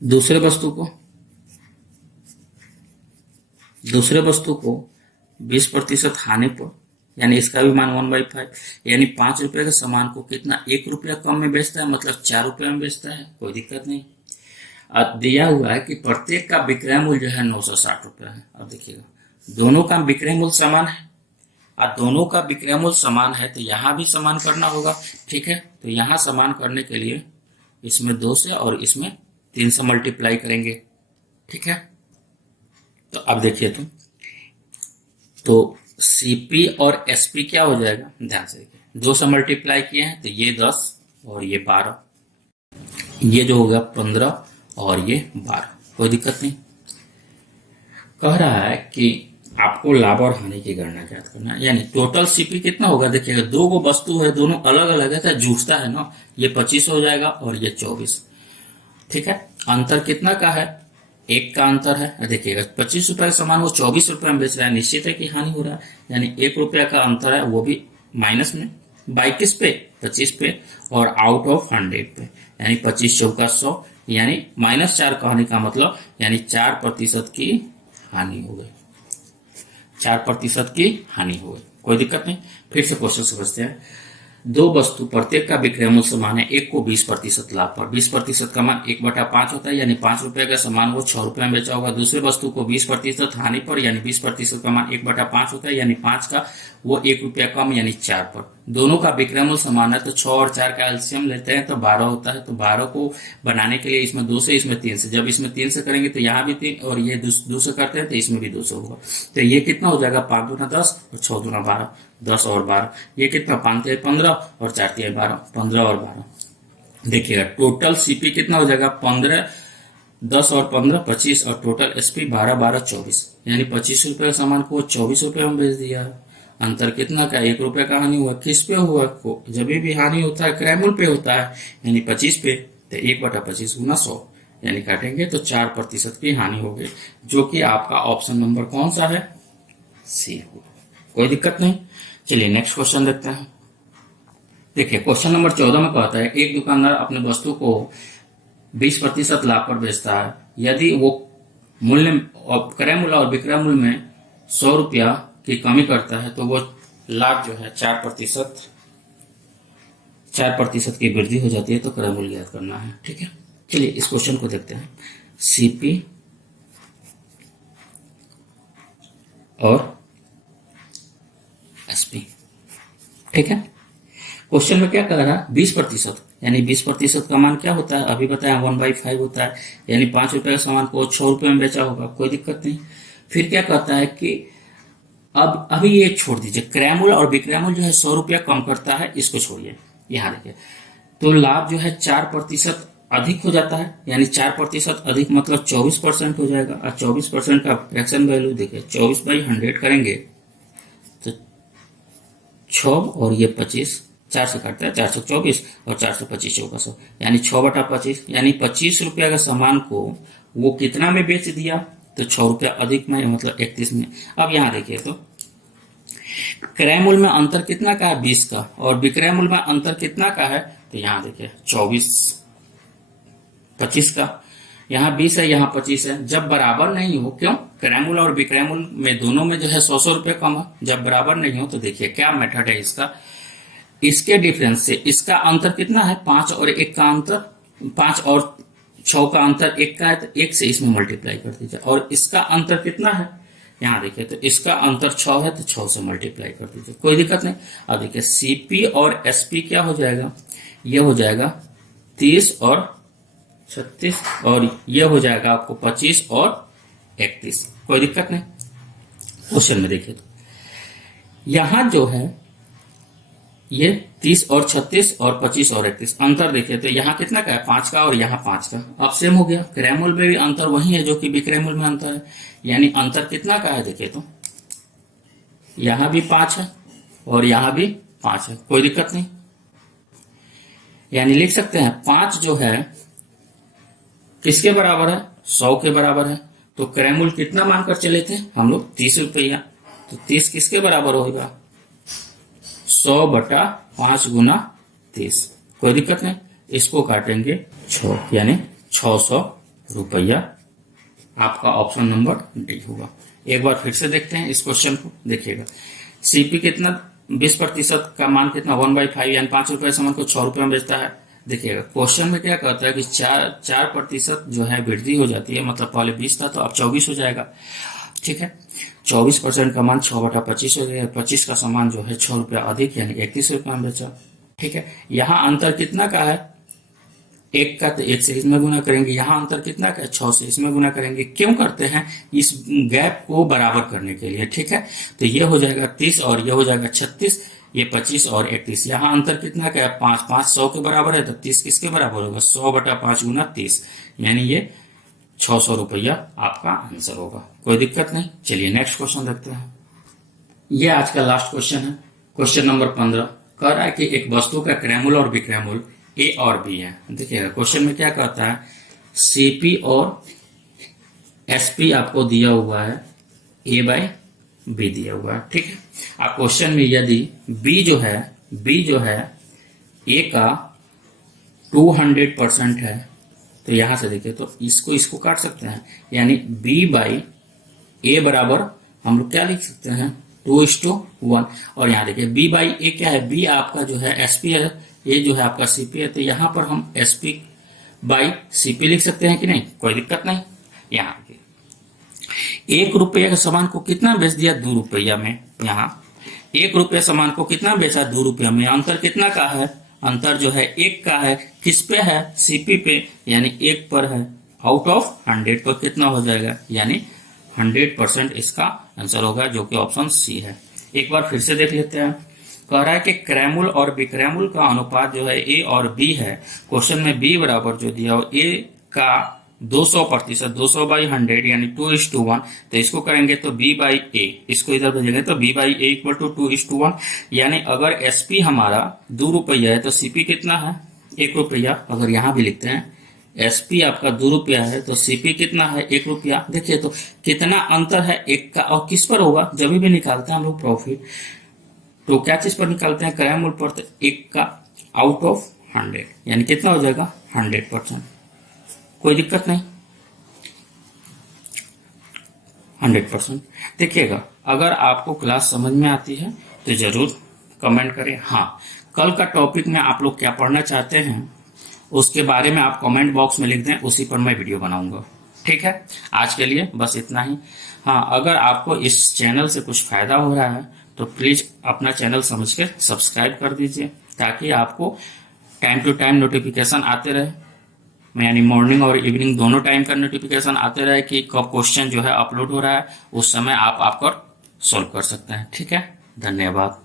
दूसरे वस्तु को 20% हानि पर, यानी इसका भी मान 1/5, यानी 5 रुपए के सामान को कितना 1 रुपया कम में बेचता है, मतलब 4 रुपया में बेचता है, कोई दिक्कत नहीं। अब दिया हुआ है कि प्रत्येक का विक्रय मूल्य जो है 960 रुपया है। अब देखिएगा दोनों का विक्रय मूल्य समान है, और दोनों का विक्रय मूल्य समान है तो यहाँ भी समान करना होगा। ठीक है, तो यहाँ समान करने के लिए इसमें 2 से और इसमें 3 से मल्टीप्लाई करेंगे। ठीक है, तो अब देखिए तो सीपी और एसपी क्या हो जाएगा, ध्यान से देखिए, 2 से मल्टीप्लाई किए हैं तो ये 10 और ये 12, ये जो होगा 15 और ये 12, कोई दिक्कत नहीं। कह रहा है कि आपको लाभ और हानि की गणना ज्ञात करना है, यानी टोटल सीपी कितना होगा। देखिएगा 2 गो वस्तु है, दोनों अलग अलग है तो जूझता है ना, ये 25 हो जाएगा और ये 24। ठीक है, अंतर कितना का है, 1 का अंतर है। देखिएगा 25 रुपए का सामान वो 24 रुपए में बेच रहा है, निश्चित है कि हानि हो रहा है, यानी 1 रुपया का अंतर है, वो भी माइनस में, 22 पे 25 पे और आउट ऑफ 100 पे, यानी 25 चौका 100, यानी -4 का हानि का मतलब, यानी 4% की हानि हो गई, 4% की हानि हो गई, कोई दिक्कत नहीं। फिर से क्वेश्चन समझते हैं। 2 वस्तु प्रत्येक का विक्रय मूल्य समान है, एक को 20% लाभ पर, 20% का मान 1/5 होता है, यानी 5 रुपए का सामान वो 6 रुपए में बेचा होगा। दूसरे वस्तु को 20% हानि पर, यानी 20% का मान 1/5 होता है, यानी 5 का वो 1 रुपया कम, यानी 4 पर। दोनों का विक्रय मूल्य समान है तो 6 और 4 का एलसीएम लेते हैं तो 12 होता है। तो 12 को बनाने के लिए इसमें 2 से, इसमें 3 से, जब इसमें 3 से करेंगे तो यहाँ भी 3 और ये 2 से करते हैं तो इसमें भी 2 से होगा। तो ये कितना हो जाएगा 5 दूना 10 और 6 दूना 12, 10 और 12, ये कितना 5 3 15 और 4 3 12, 15 और 12। देखिएगा टोटल सीपी कितना हो जाएगा 15, 10 और 15 25 और टोटल एसपी 12 12 24, यानी 25 रुपए का सामान को 24 रुपए में बेच दिया। अंतर कितना का 1 रुपए का हानि हुआ, किस पे हुआ, जब भी हानि होता है क्रय मूल्य पे होता है, यानी 25 पे, तो 1/25 गुना 100, यानी काटेंगे तो 4% की हानि होगी, जो कि आपका ऑप्शन नंबर कौन सा है, सी होगा, कोई दिक्कत नहीं। चलिए नेक्स्ट क्वेश्चन देखते हैं। देखिए क्वेश्चन नंबर 14 में कहता है एक दुकानदार अपने वस्तु को 20% लाभ पर बेचता है, यदि वो मूल्य क्रय मूल्य और विक्रय मूल्य में 100 रुपया की कमी करता है तो वो लाभ जो है 4% 4% की वृद्धि हो जाती है तो क्रय मूल्य ज्ञात करना है। ठीक है, चलिए इस क्वेश्चन को देखते हैं। सीपी और एसपी। ठीक है, क्वेश्चन में क्या कह रहा है, 20%, यानी 20% का मान क्या होता है, अभी बताया 1/5 होता है, यानी 5 रुपए का सामान को 6 रुपए में बेचा होगा, कोई दिक्कत नहीं। फिर क्या कहता है कि अब अभी ये छोड़ दीजिए, क्रय मूल्य और विक्रय मूल्य जो है 100 रुपया कम करता है, इसको छोड़िए, यहाँ देखिए। तो लाभ जो है 4% अधिक हो जाता है, यानी 4% अधिक मतलब 24% हो जाएगा। और 24% का फ्रैक्शन वैल्यू देखिए, 24/100 करेंगे तो 6 और ये 25, 4 से काटता है 424 और 4 से 25 1400, यानी 6/25, यानी 25 रुपया का सामान को वो कितना में बेच दिया, तो 6 रुपया अधिक में, मतलब 31 में। अब यहाँ देखिए तो क्रय मूल्य में अंतर कितना का है, 20 का, और विक्रय मूल्य में अंतर कितना का है, तो यहाँ देखिए 25 का, यहाँ 20 है, यहाँ 25 है। जब बराबर नहीं हो, क्यों, क्रय मूल्य और विक्रय मूल्य में दोनों में जो है 100 रुपये कम है, जब बराबर नहीं हो तो देखिए क्या मेथड है इसका, इसके डिफरेंस से इसका अंतर कितना है, 5 और 1 का अंतर, 5 और 6 का अंतर 1 का है, तो 1 से इसमें मल्टीप्लाई कर दीजिए। और इसका अंतर कितना है, यहाँ देखिए तो इसका अंतर 6 है, तो 6 से मल्टीप्लाई कर दीजिए, कोई दिक्कत नहीं। अब देखिए सीपी और एसपी क्या हो जाएगा, ये हो जाएगा 30 और 36, और ये हो जाएगा आपको 25 और 31, कोई दिक्कत नहीं। क्वेश्चन में देखिए तो यहां जो है ये 30 और 36 और 25 और 31, अंतर देखिए तो यहाँ कितना का है, 5 का, और यहाँ 5 का। अब सेम हो गया, क्रय मूल्य में भी अंतर वही है जो कि विक्रय मूल्य में अंतर है, यानी अंतर कितना का है, देखिए तो यहाँ भी 5 है और यहाँ भी 5 है, कोई दिक्कत नहीं। यानी लिख सकते हैं 5 जो है किसके बराबर है, 100 के बराबर है। तो क्रय मूल्य कितना मानकर चले थे हम लोग, 30 रुपया, तो 30 किसके बराबर होगा, 100/5 गुना 30, कोई दिक्कत नहीं। इसको काटेंगे 6, यानी 600 रुपया, आपका ऑप्शन नंबर डी होगा। एक बार फिर से देखते हैं इस क्वेश्चन को, देखिएगा सीपी कितना, 20% का मान कितना, 1/5, यानी 5 रुपये सामान को 6 रुपये में बेचता है। देखिएगा क्वेश्चन में क्या कहता है कि 4% जो है वृद्धि हो जाती है, मतलब पहले 20 था तो अब 24 हो जाएगा। ठीक है, 24% का मान 6/25 हो गया, 25 का सामान जो है 6 रुपया अधिक, यानी 31 रुपया में बेचा। ठीक है, यहाँ अंतर कितना का है, 1 का, तो 1 से इसमें गुना करेंगे। यहाँ अंतर कितना का है, 6 से इसमें गुना करेंगे। क्यों करते हैं, इस गैप को बराबर करने के लिए। ठीक है, तो ये हो जाएगा 30 और ये हो जाएगा 36, ये 25 और 31। यहाँ अंतर कितना का है, 5, 5 100 के बराबर है, तो 30 किसके बराबर होगा, 100/5 गुना 30, यानी ये 600 रुपया आपका आंसर होगा, कोई दिक्कत नहीं। चलिए नेक्स्ट क्वेश्चन देखते हैं। ये आज का लास्ट क्वेश्चन है, क्वेश्चन नंबर 15। कह रहा है कि एक वस्तु का क्रय मूल्य और विक्रय मूल्य ए और बी है। देखिएगा क्वेश्चन में क्या कहता है, सीपी और एसपी आपको दिया हुआ है, A/B दिया हुआ है। ठीक है, आप क्वेश्चन में यदि बी जो है ए का 200% है, तो यहां से देखिए तो इसको काट सकते हैं, यानी B/A बराबर हम लोग क्या लिख सकते हैं, 2:1। और यहाँ देखिए B/A क्या है, B आपका जो है SP है, ये जो है आपका CP है, तो यहाँ पर हम SP/CP लिख सकते हैं कि नहीं, कोई दिक्कत नहीं। यहाँ 1 रुपये के सामान को कितना बेच दिया, 2 रुपया में। यहाँ 1 रुपये सामान को कितना बेचा, 2 रुपया में। अंतर कितना का है, अंतर जो है 1 का है, किस पे है, सीपी पे, यानी 1 पर है। आउट ऑफ 100 तो कितना हो जाएगा, यानी 100% इसका आंसर होगा, जो कि ऑप्शन सी है। एक बार फिर से देख लेते हैं। कह रहा है कि क्रय मूल्य और विक्रय मूल्य का अनुपात जो है ए और बी है। क्वेश्चन में बी बराबर जो दिया हो, ए का 200%, 200/100 यानी 2:1, तो इसको करेंगे तो B/A, इसको इधर भेजेंगे तो B/A इक्वल टू 2:1। यानी अगर SP हमारा 2 रुपया है तो CP कितना है, 1 रुपया। अगर यहाँ भी लिखते हैं SP आपका 2 रुपया है तो CP कितना है, 1 रुपया। देखिए तो कितना अंतर है 1 का, और किस पर होगा, जब भी निकालते हैं हम लोग प्रॉफिट, तो क्या चीज पर निकालते हैं, क्रय मूल्य पर। तो 1 का आउट ऑफ 100 यानी कितना हो जाएगा, 100%, कोई दिक्कत नहीं, 100%। देखिएगा अगर आपको क्लास समझ में आती है तो जरूर कमेंट करें हाँ, कल का टॉपिक में आप लोग क्या पढ़ना चाहते हैं उसके बारे में आप कमेंट बॉक्स में लिख दें, उसी पर मैं वीडियो बनाऊंगा। ठीक है, आज के लिए बस इतना ही। हाँ, अगर आपको इस चैनल से कुछ फायदा हो रहा है तो प्लीज अपना चैनल समझ के सब्सक्राइब कर दीजिए, ताकि आपको टाइम टू टाइम नोटिफिकेशन आते रहे, यानी मॉर्निंग और इवनिंग दोनों टाइम का नोटिफिकेशन आते रहे कि कब क्वेश्चन जो है अपलोड हो रहा है, उस समय आप आकर सॉल्व कर सकते हैं। ठीक है, धन्यवाद।